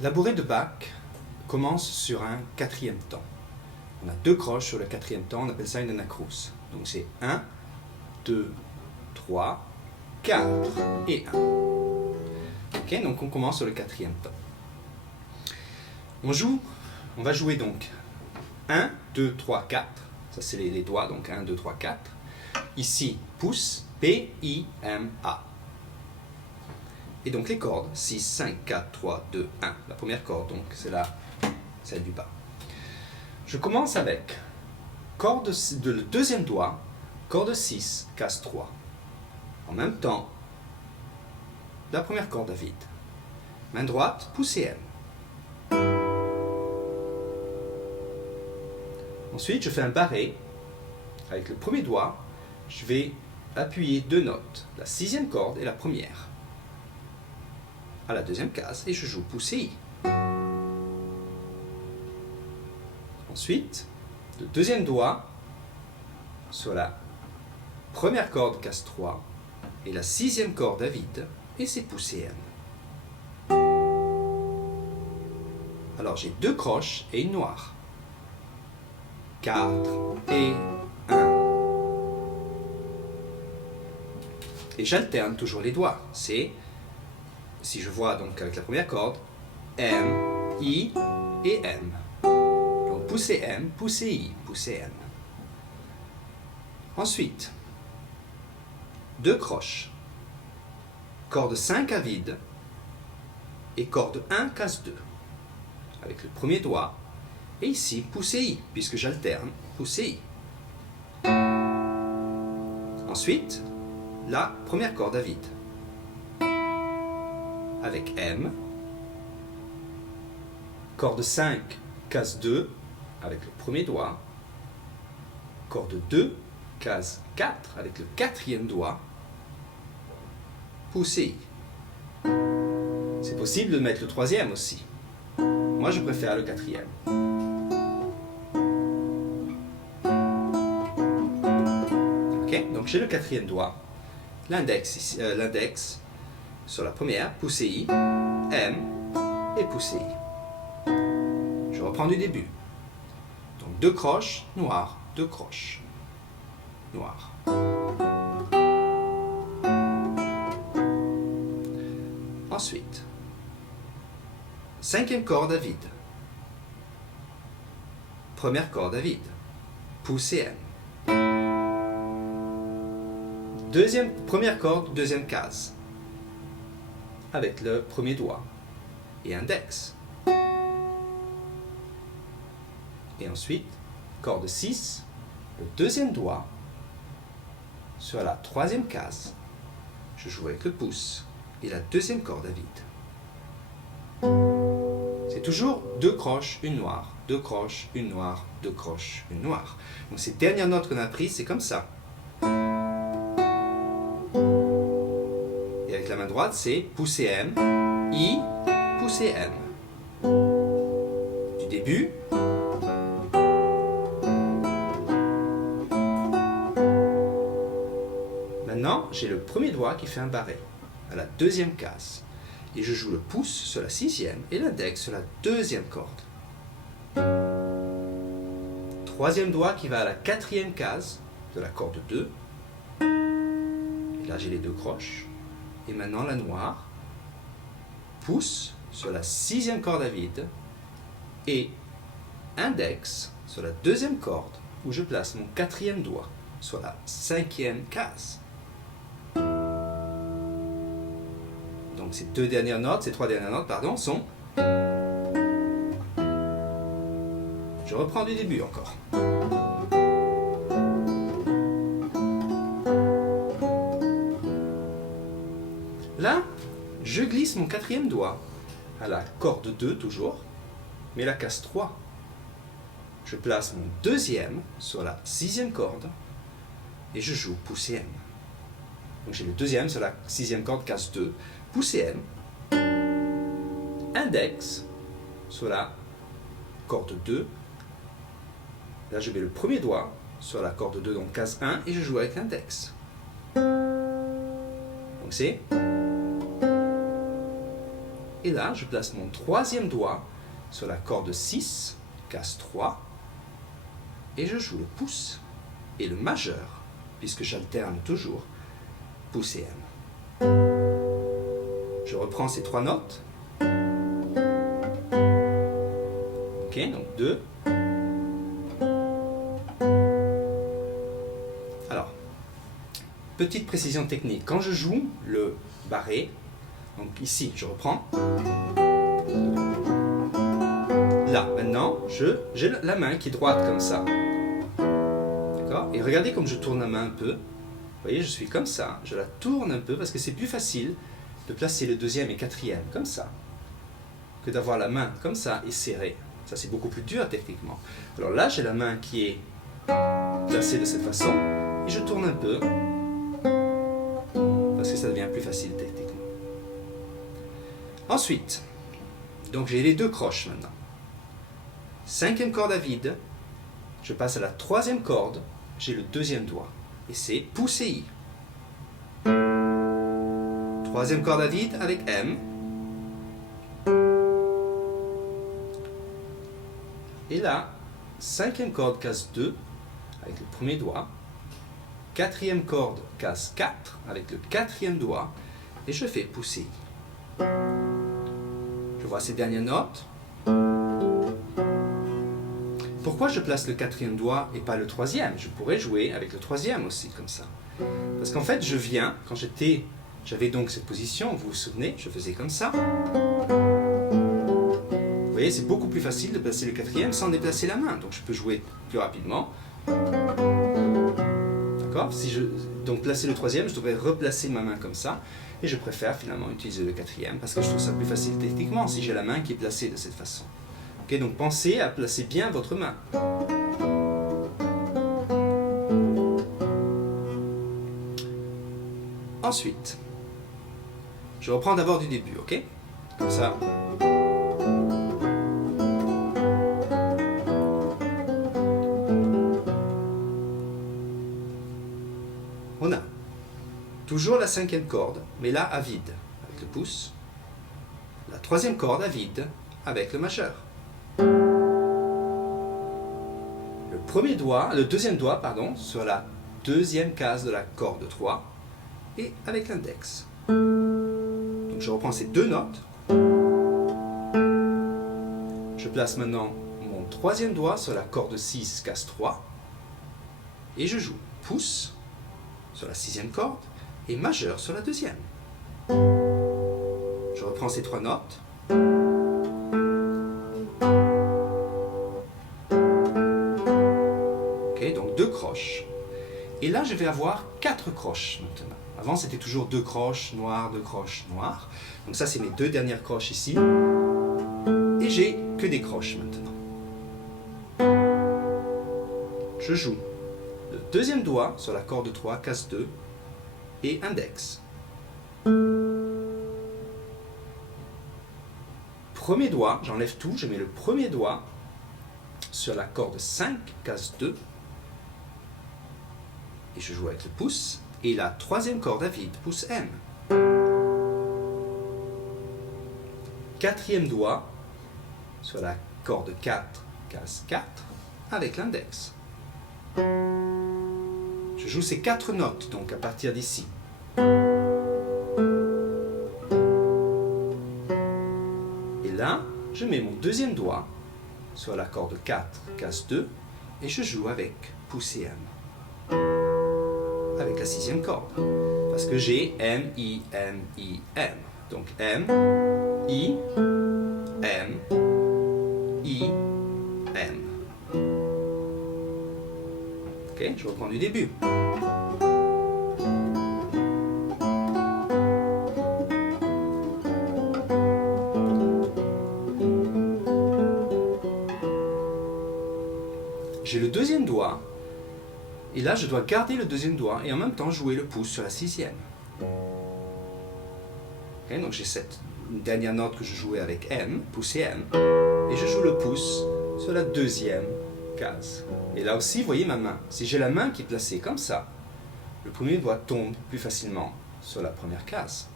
La bourrée de Bach commence sur un quatrième temps. On a deux croches sur le quatrième temps, on appelle ça une anacrouse. Donc c'est 1, 2, 3, 4 et 1. Ok, donc on commence sur le quatrième temps. On va jouer donc 1, 2, 3, 4. Ça c'est les doigts, donc 1, 2, 3, 4. Ici, pouce, P, I, M, A. Et donc les cordes, 6, 5, 4, 3, 2, 1. La première corde, donc, c'est celle du bas. Je commence avec corde de le deuxième doigt, corde 6, casse 3. En même temps, la première corde à vide. Main droite, pouce et M. Ensuite, je fais un barré. Avec le premier doigt, je vais appuyer deux notes, la sixième corde et la première. À la deuxième case, et je joue pouce et I. Ensuite, le deuxième doigt sur la première corde casse 3 et la sixième corde à vide, et c'est pouce et M. Alors j'ai deux croches et une noire. 4 et 1. Et j'alterne toujours les doigts. C'est, si je vois donc avec la première corde, M, I et M. Donc pouce et M, pouce et I, pouce et M. Ensuite, deux croches. Corde 5 à vide et corde 1 casse 2. Avec le premier doigt. Et ici, pouce et I, puisque j'alterne pouce et I. Ensuite, la première corde à vide. Avec M. Corde 5, case 2, avec le premier doigt. Corde 2, case 4, avec le quatrième doigt. Pouce et I. C'est possible de mettre le troisième aussi. Moi, je préfère le quatrième. Ok, donc j'ai le quatrième doigt. L'index sur la première, pouce et I, M et pouce et I. Je reprends du début. Donc deux croches, noir, deux croches, noir. Ensuite, cinquième corde à vide. Première corde à vide, pouce et M. Première corde, deuxième case, avec le premier doigt et index. Et ensuite, corde 6, le deuxième doigt, sur la troisième case, je joue avec le pouce et la deuxième corde à vide. C'est toujours deux croches, une noire, deux croches, une noire, deux croches, une noire. Donc ces dernières notes qu'on a apprises, c'est comme ça. Et avec la main droite, c'est pouce et M, I, pouce et M. Du début. Maintenant, j'ai le premier doigt qui fait un barré à la deuxième case. Et je joue le pouce sur la sixième et l'index sur la deuxième corde. Troisième doigt qui va à la quatrième case de la corde 2. Et là, j'ai les deux croches. Et maintenant, la noire. Pouce sur la sixième corde à vide. Et index sur la deuxième corde où je place mon quatrième doigt sur la cinquième case. Donc ces trois dernières notes, pardon, sont... Je reprends du début encore. Là, je glisse mon quatrième doigt à la corde 2 toujours, mais la case 3. Je place mon deuxième sur la sixième corde et je joue pouce et M. Donc j'ai le deuxième sur la sixième corde, case 2, pouce et M, index sur la corde 2. Là je mets le premier doigt sur la corde 2, donc case 1, et je joue avec l'index. Donc c'est... Et là, je place mon troisième doigt sur la corde 6, case 3, et je joue le pouce et le majeur, puisque j'alterne toujours pouce et M. Je reprends ces trois notes. Ok, donc 2. Alors, petite précision technique. Quand je joue le barré, donc ici, je reprends. Là, maintenant, j'ai la main qui est droite comme ça. D'accord? Et regardez comme je tourne la main un peu. Vous voyez, je suis comme ça. Je la tourne un peu parce que c'est plus facile de placer le deuxième et quatrième comme ça que d'avoir la main comme ça et serrée. Ça, c'est beaucoup plus dur techniquement. Alors là, j'ai la main qui est placée de cette façon et je tourne un peu parce que ça devient plus facile techniquement. Ensuite, donc j'ai les deux croches maintenant. Cinquième corde à vide, je passe à la troisième corde, j'ai le deuxième doigt. Et c'est pouce et I. Troisième corde à vide avec M. Et là, cinquième corde case 2 avec le premier doigt. Quatrième corde case 4 avec le quatrième doigt. Et je fais pouce et I. Je vois ces dernières notes. Pourquoi je place le quatrième doigt et pas le troisième? Je pourrais jouer avec le troisième aussi, comme ça. Parce qu'en fait, je viens, quand j'avais donc cette position, vous vous souvenez, je faisais comme ça. Vous voyez, c'est beaucoup plus facile de placer le quatrième sans déplacer la main. Donc je peux jouer plus rapidement. D'accord? Donc placer le troisième, je devrais replacer ma main comme ça. Et je préfère finalement utiliser le quatrième parce que je trouve ça plus facile techniquement si j'ai la main qui est placée de cette façon. Okay, donc pensez à placer bien votre main. Ensuite, je reprends d'abord du début, ok? Comme ça. On a toujours la cinquième corde, mais là à vide, avec le pouce. La troisième corde à vide, avec le majeur. Le deuxième doigt, sur la deuxième case de la corde 3 et avec l'index. Donc je reprends ces deux notes. Je place maintenant mon troisième doigt sur la corde 6, case 3 et je joue pouce sur la sixième corde et majeur sur la deuxième. Je reprends ces trois notes. Donc deux croches. Et là, je vais avoir 4 croches maintenant. Avant, c'était toujours 2 croches noires, 2 croches noires. Donc ça, c'est mes deux dernières croches ici. Et j'ai que des croches maintenant. Je joue le deuxième doigt sur la corde 3, case 2, et index. Premier doigt, j'enlève tout, je mets le premier doigt sur la corde 5, case 2, et je joue avec le pouce, et la troisième corde à vide, pouce M. Quatrième doigt sur la corde 4, case 4, avec l'index. Je joue ces 4 notes, donc à partir d'ici. Et là, je mets mon deuxième doigt sur la corde 4, case 2, et je joue avec pouce et M. Avec la sixième corde. Parce que j'ai M, I, M, I, M. Donc M, I, M, I, M. Ok, je reprends du début. J'ai le deuxième doigt. Et là, je dois garder le deuxième doigt et en même temps jouer le pouce sur la sixième. Okay, donc j'ai cette dernière note que je jouais avec M, pouce et M, et je joue le pouce sur la deuxième case. Et là aussi, vous voyez ma main. Si j'ai la main qui est placée comme ça, le premier doigt tombe plus facilement sur la première case.